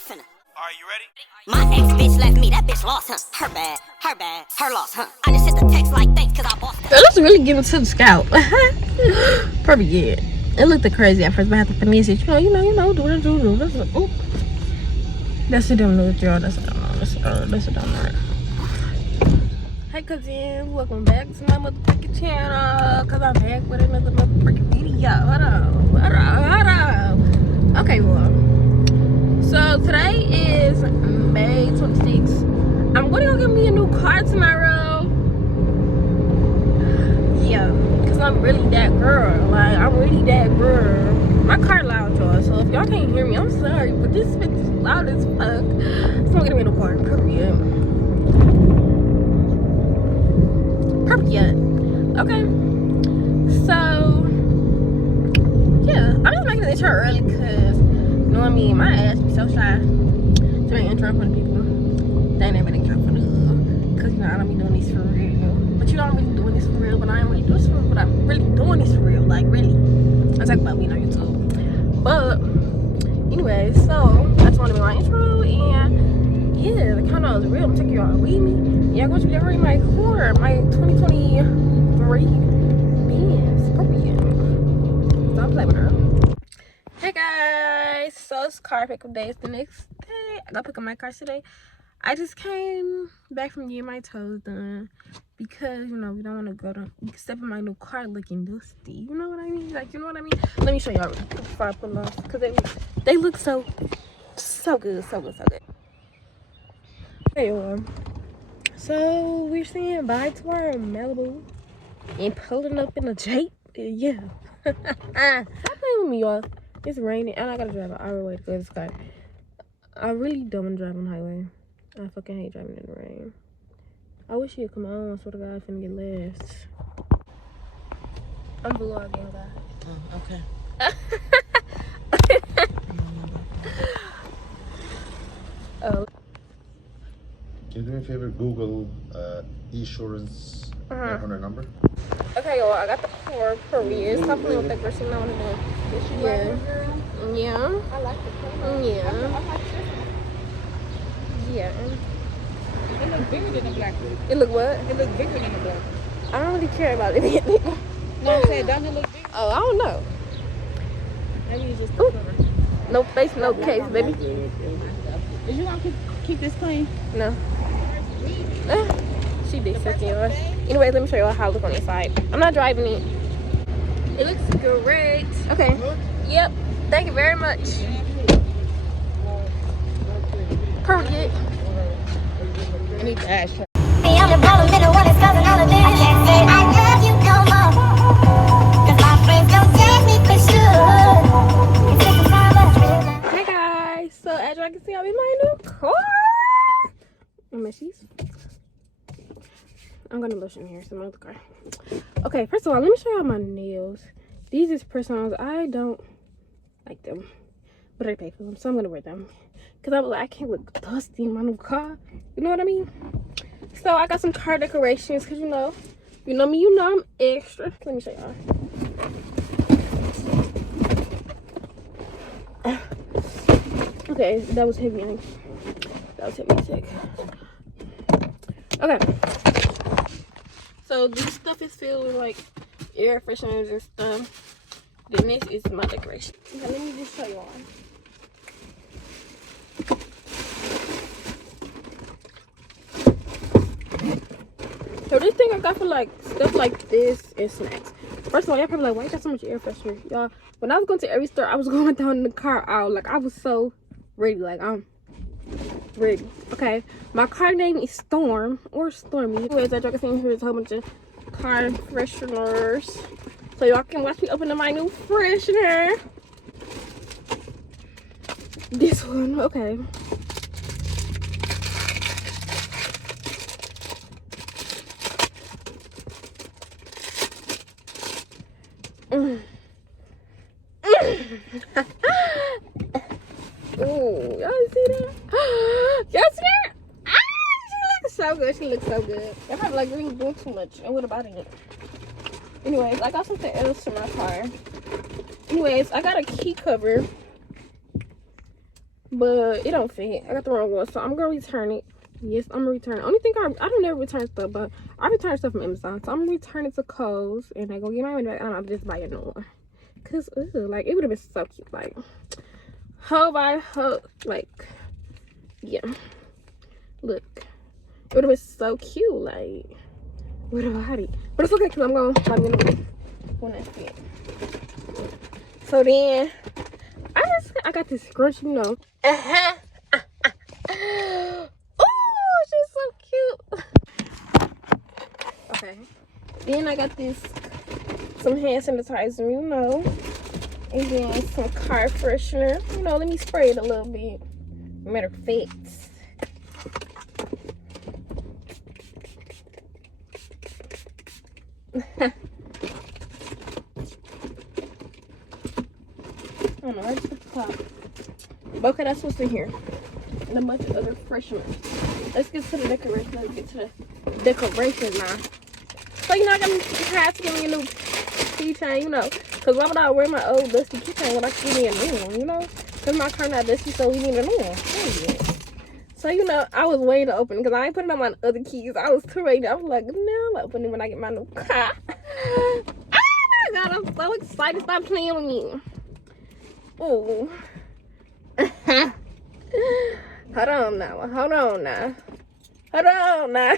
bustin'. Are you ready? My ex bitch left me, that bitch lost, huh? Her bad, her loss, huh? I just sent the text like thanks cause I bossed her. Let's really get into the scalp. Probably good. It looked crazy at first, but I have to finesse it. Do it. Oop. That's it, don't know what y'all. That's it, don't know. Hey cousins, welcome back to my motherfucking channel. Cause I'm back with another motherfucking video. Hold on. Okay, well. So today is May 26th. I'm gonna go get me a new car tomorrow. Yeah, cause I'm really that girl. Like, I'm really that girl. My car loud, y'all. So if y'all can't hear me, I'm sorry. But this bitch is loud as fuck. So I'm gonna get me a new car. Period. Okay. So yeah, I'm just making the intro early because you know what I mean. My ass be so shy to make intro for the people. They ain't never intro for the because you know I don't be doing this for real. But you know I'm really doing this for real. But I ain't really doing this for real. But I'm really doing this for real. Like really. I talk about me on YouTube. But anyway, so I just want to make my intro and yeah, the countdown is real. I'm taking y'all with me. Yeah, I'm going to be delivering my car, my 2023 Benz. Appropriate. So I'm playing with her. Hey guys, so it's car pickup day. It's the next day. I got to pick up my car today. I just came back from getting my toes done because you know we don't want to go to step in my new car looking dusty. You know what I mean? Like you know what I mean? Let me show y'all before I put them off because they look so good. Hey so we're saying bye to our Malibu and pulling up in a Jeep. Yeah. Stop playing with me, y'all. It's raining and I gotta drive an hour away to go to this car. I really don't want to drive on the highway. I fucking hate driving in the rain. I wish you'd come on. I swear to God, I'm finna get last. I'm vlogging, guys. Okay. Oh. Can you do me a favor? Google insurance 800 number. Okay, y'all. I got the car Korean. Stop playing with that person. I want to know. Yeah. I like the color. Yeah. I like this one. Yeah. It looks bigger than the black one. It look what? It looks bigger than the black one. I don't really care about it. No, I'm saying, doesn't it look bigger? Oh, I don't know. Maybe it's just the color. No face, no case, baby. Is you gonna keep this clean? No. She did second, y'all. Anyway, let me show you how it looks on the inside. I'm not driving it. It looks great. Okay. Yep. Thank you very much. Perfect. I need to ask her. I'm the problem in the world is causing all of this. I can't say I love you no more. Cause my friends don't take me for sure. Hey guys. So as y'all can see, I'm in my new car. I'm at she's. I'm gonna lotion here, some other car. Okay, first of all, let me show y'all my nails. These is personals. I don't like them, but I pay for them, so I'm gonna wear them. Cause I'm like, I can't look dusty in my new car. You know what I mean? So I got some car decorations, cause you know me, you know I'm extra. Let me show y'all. Okay, that was heavy. That was heavy as heck. Okay. So this stuff is filled with like air fresheners and stuff. Then this is my decoration. Okay, let me just show y'all. So this thing I got for like stuff like this and snacks. First of all, y'all probably like, why you got so much air freshener? Y'all, when I was going to every store, I was going down in the car aisle. Like I was so ready. Like I'm ready. Okay, my car name is Storm or Stormy. Anyways, as y'all can see, here's a whole bunch of car fresheners. So y'all can watch me open up my new freshener. This one, okay. Ooh, y'all see that? Y'all see that? Ah, she looks so good. She looks so good. Y'all probably like really doing too much. And what about it? Anyways, I got something else in my car. Anyways, I got a key cover. but it don't fit. I got the wrong one, so I'm gonna return it. Yes, I'm gonna return it. Only thing I don't never return stuff, but I return stuff from Amazon, so I'm gonna return it to Kohl's and I go get my money back and I'll just buy a new one. Cause like it would have been so cute, like hoe by hoe, like yeah. Look, it would have been so cute, like with a body. But it's okay, cause I'm gonna buy me a new one when I fit. So then I got this scrunchie, you know. Oh, she's so cute. Okay. Then I got some hand sanitizer, you know. And then some car freshener. You know, let me spray it a little bit. Matter of fact. I don't know, I just put the top. Okay, that's what's in here. And a bunch of other fresheners. Let's get to the decoration. Let's get to the decorations now. So, you know, I had to give me a new keychain, you know. Because why would I wear my old dusty keychain when I can give me a new one, you know? Because my car not dusty, so we need a new one. So, you know, I was waiting to open it because I ain't putting on my other keys. I was too ready. I was like, no, I'm gonna open it when I get my new car. Oh my God, I'm so excited. Stop playing with me. Oh. Hold on now. Hold on now. Hold on now.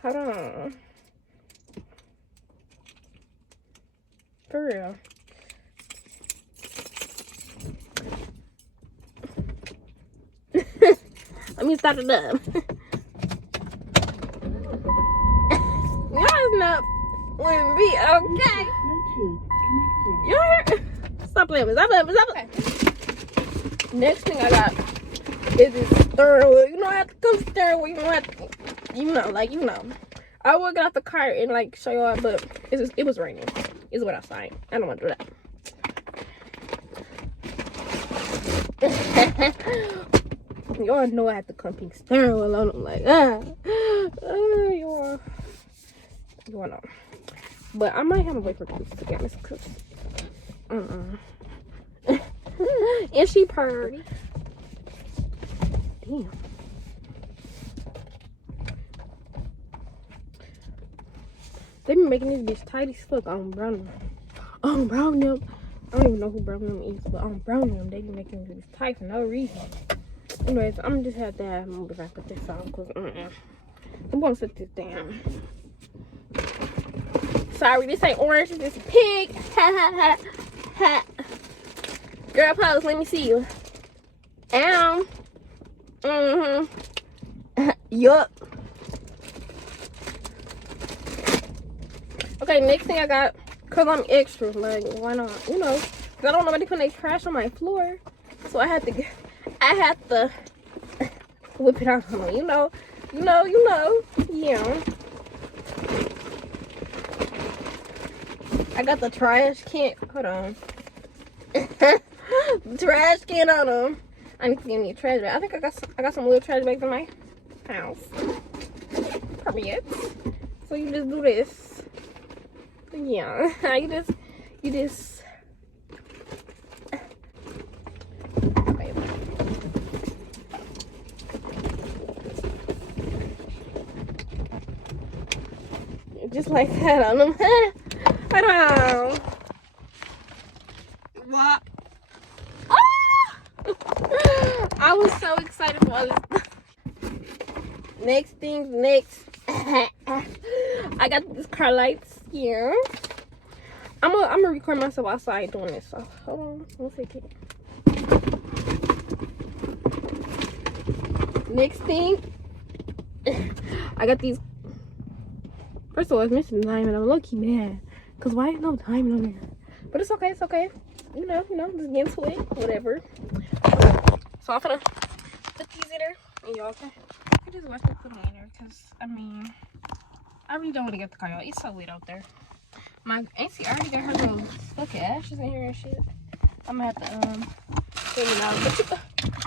Hold on. For real. Let me start it up. Y'all not with me, okay? You hear? Stop playing with me. Stop playing with me. Stop playing. Okay. Next thing I got is this steering wheel. You know, I have to come steering wheel. You know, you know. I would get out the car and like show y'all, but it was raining. It's wet outside. I don't want to do that. Y'all know I have to come pink steering wheel on. I'm like, you know. But I might have to wait for this to get this cooked. And she purdy. Damn. They been making this bitch tight as fuck on brown. On brown them. I don't even know who brown them is, but on brown them, they be making this tight for no reason. Anyways, I'm just have to have move back with this on because I'm gonna set this down. Sorry, this ain't orange, this is pink. Ha ha ha ha. Girl pose, let me see you. Ow. Yup. Okay, next thing I got, cause I'm extra, like why not? You know, cause I don't know nobody putting their trash on my floor, so I had to whip it out on them. You know, yeah. I got the trash can. Hold on. Trash can on them. I need to give me a trash bag. I think I got some little trash bags in my house. Permit. So you just do this. Yeah, you just. Okay. Just like that on them. I don't know. What? Oh! I was so excited for all this. Next. I got this car lights here. I'm gonna record myself outside doing this. So hold on, 1 second. Next thing, I got these. First of all, it's missing the diamond. I'm low-key mad. Cause why ain't no diamond on there? But it's okay, You know, just get into it, whatever. So I'm gonna put these in there, and y'all can just watch me put them in there. Cause I mean, I really don't want to get the car, y'all. It's so wet out there. My auntie already got her little bucket ashes in here and shit. I'm gonna have to clean it out. But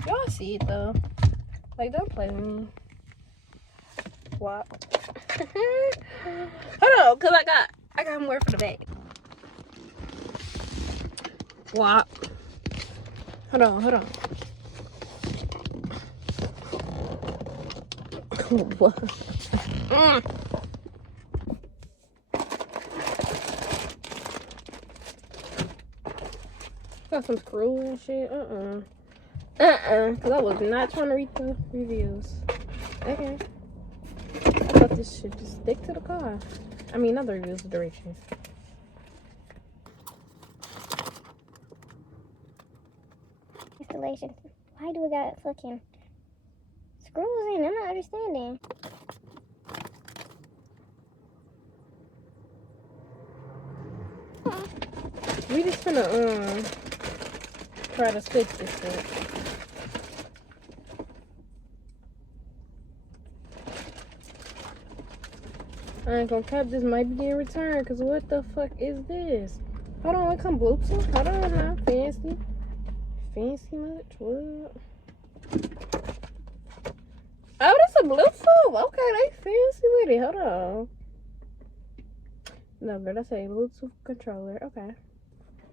y'all see it though. Like, don't play with me. What? Hold on, cause I got more for the bag. What? Hold on. What? Got some screws and shit. Because I was not trying to read the reviews. Okay. I thought this should just stick to the car. I mean, not the reviews, the directions. Installation. Why do we got fucking screws in? I'm not understanding. We just gonna try to fix this shit. I ain't gonna cap, this might be getting returned, cause what the fuck is this? Hold on, it come Bluetooth? Hold on now, fancy. Fancy much? What? Oh, that's a Bluetooth. Okay, they fancy with it. Hold on. No, but that's a Bluetooth controller. Okay.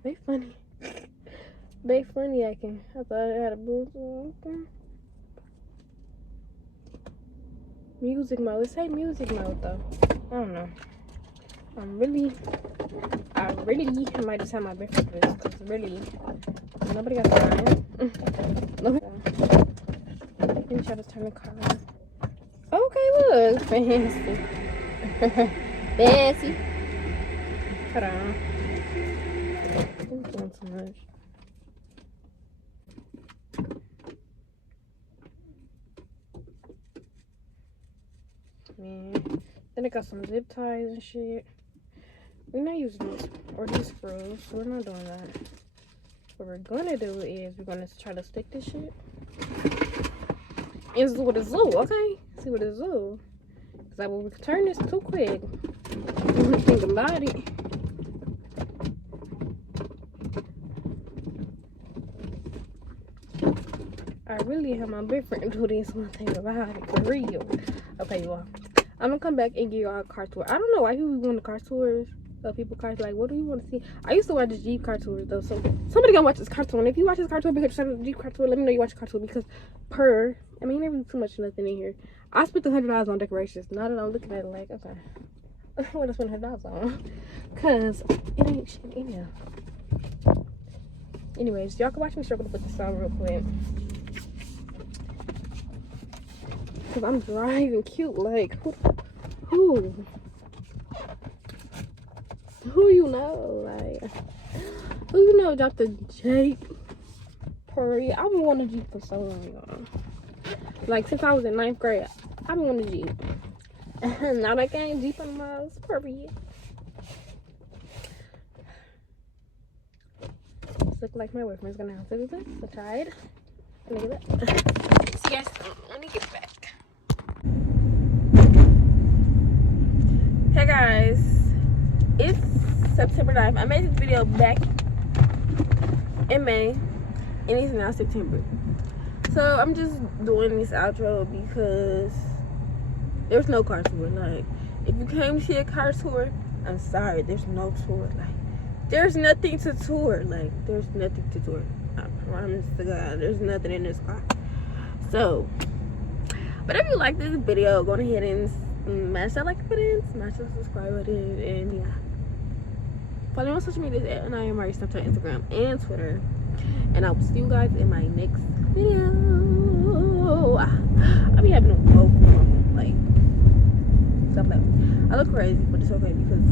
They funny. They funny acting. I thought it had a Bluetooth. Okay. Music mode. Let's say music mode though. I don't know. I might just have my boyfriend for this, because really nobody got time. Let me try to turn the car on. Okay, look. Fancy. Fancy. Hold on. I'm doing too much. Man. Then I got some zip ties and shit. We're not using this or these screws, so we're not doing that. What we're gonna do is we're gonna try to stick this shit. And see what it's do, okay? See what it's do. Cause I will turn this too quick. Think about it. I really have my boyfriend do this one thing about it, for real. Okay, you all. I'm gonna come back and give y'all a car tour. I don't know why people want the car tours. People cars like, what do you want to see? I used to watch the Jeep car tours though, so somebody gonna watch this car tour. And if you watch this car tour because you the Jeep car tour, let me know you watch the car tour, because I mean, there was too much nothing in here. I spent $100 on decorations. Now that I'm looking at it, like, okay, what I spent $100 on? Cause it ain't shit in here. Anyways, y'all can watch me struggle to put this on real quick. Cause I'm driving cute, like who you know, like who you know dropped the Jeep Prairie. I've been wanting a Jeep for so long, y'all. Like since I was in 9th grade, I've been wanting a Jeep. Now that ain't Jeep on my Prairie. This look like my boyfriend's gonna have to do this. I tried. Look at that. See you guys, let me get back. Hey guys, it's September 9th. I made this video back in May, and it's now September. So I'm just doing this outro because there's no car tour. Like, if you came to see a car tour, I'm sorry, there's no tour. Like, there's nothing to tour. Like, there's nothing to tour. I promise to God, there's nothing in this car. So, but if you like this video, go ahead and smash that like button, smash the subscribe button, and yeah. Follow me on social media at Niyahnators, Snapchat, Instagram, and Twitter. And I will see you guys in my next video. I be having a whoa, like, stuff like that. I look crazy, but it's okay because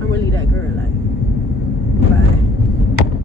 I'm really that girl. Like,